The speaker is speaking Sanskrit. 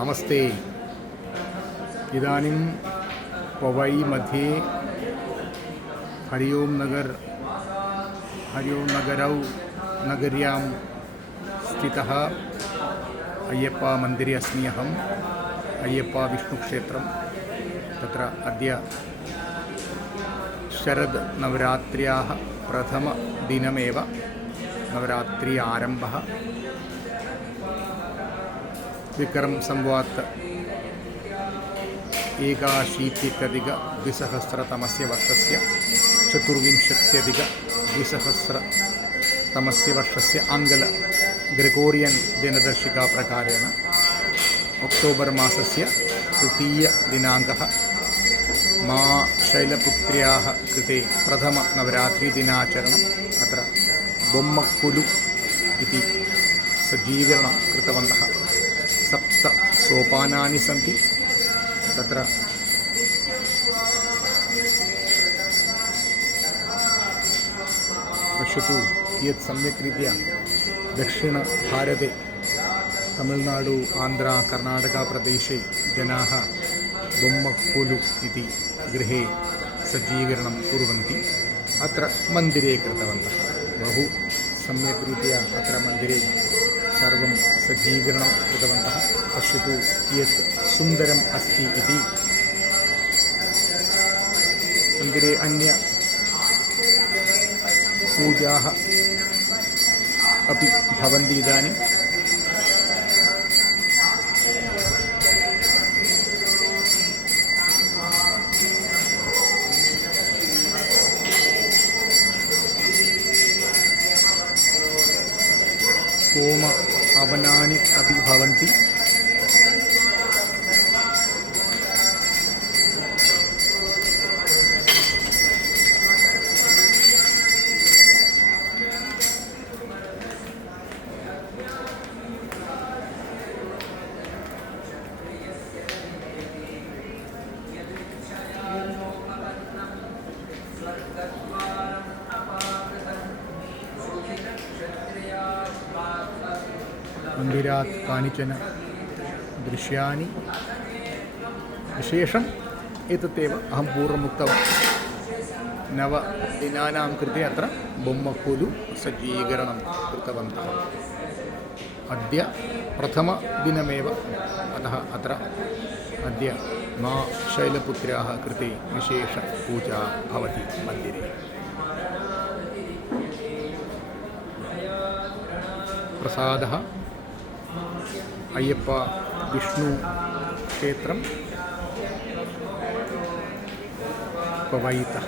नमस्ते। इदानीं पवई मध्ये हरिओं नगरौ नगर्यां स्थितः अय्यप्पा मन्दिरे अस्मि अहम्। अय्यप्पा विष्णुक्षेत्रं तत्र अद्य शरद नवरात्र्याः प्रथमदिनमेव नवरात्रि आरम्भः। विक्रम संवत् 81-द्विसहस्रतमस्य वर्षस्य 24-द्विसहस्रतमस्य वर्षस्य आङ्ग्ल ग्रेगोरियन् दिनदर्शिका प्रकारेण अक्टोबर् मासस्य 3-दिनाङ्कः मा शैलपुत्र्याः कृते प्रथमनवरात्रिदिनाचरणम् अत्र बोम्मक्कुलु इति सज्जीकरणं कृतवन्तः। 7 सोपानानि सन्ति। तत्र पश्यतु कियत् सम्यक् रीत्या दक्षिणभारते तमिळ्नाडु, आन्ध्रा, कर्णाटकप्रदेशे जनाः बोम्मक्कुलु इति गृहे सज्जीकरणं कुर्वन्ति। अत्र मन्दिरे कृतवन्तः। बहु सम्यक् रीत्या अत्र मन्दिरे सर्वं सज्जीकरणं कृतवन्तः। पश्यतु कियत् सुन्दरम् अस्ति इति। मन्दिरे अन्य पूजाः अपि भवन्ति इदानीं। होम हवनानि अपि भवन्ति। मन्दिरात् कानिचन दृश्यानि विशेषम् एतदेव अहं पूर्वम् उक्तवान्। 9 दिनानां कृते अत्र बोम्मक्कुलु सज्जीकरणं कृतवन्तः। अद्य प्रथमदिनमेव, अतः अत्र अद्य मा शैलपुत्र्याः कृते विशेषपूजा भवति मन्दिरे। प्रसादः अय्यप्पा विष्णुक्षेत्रं पवैतः।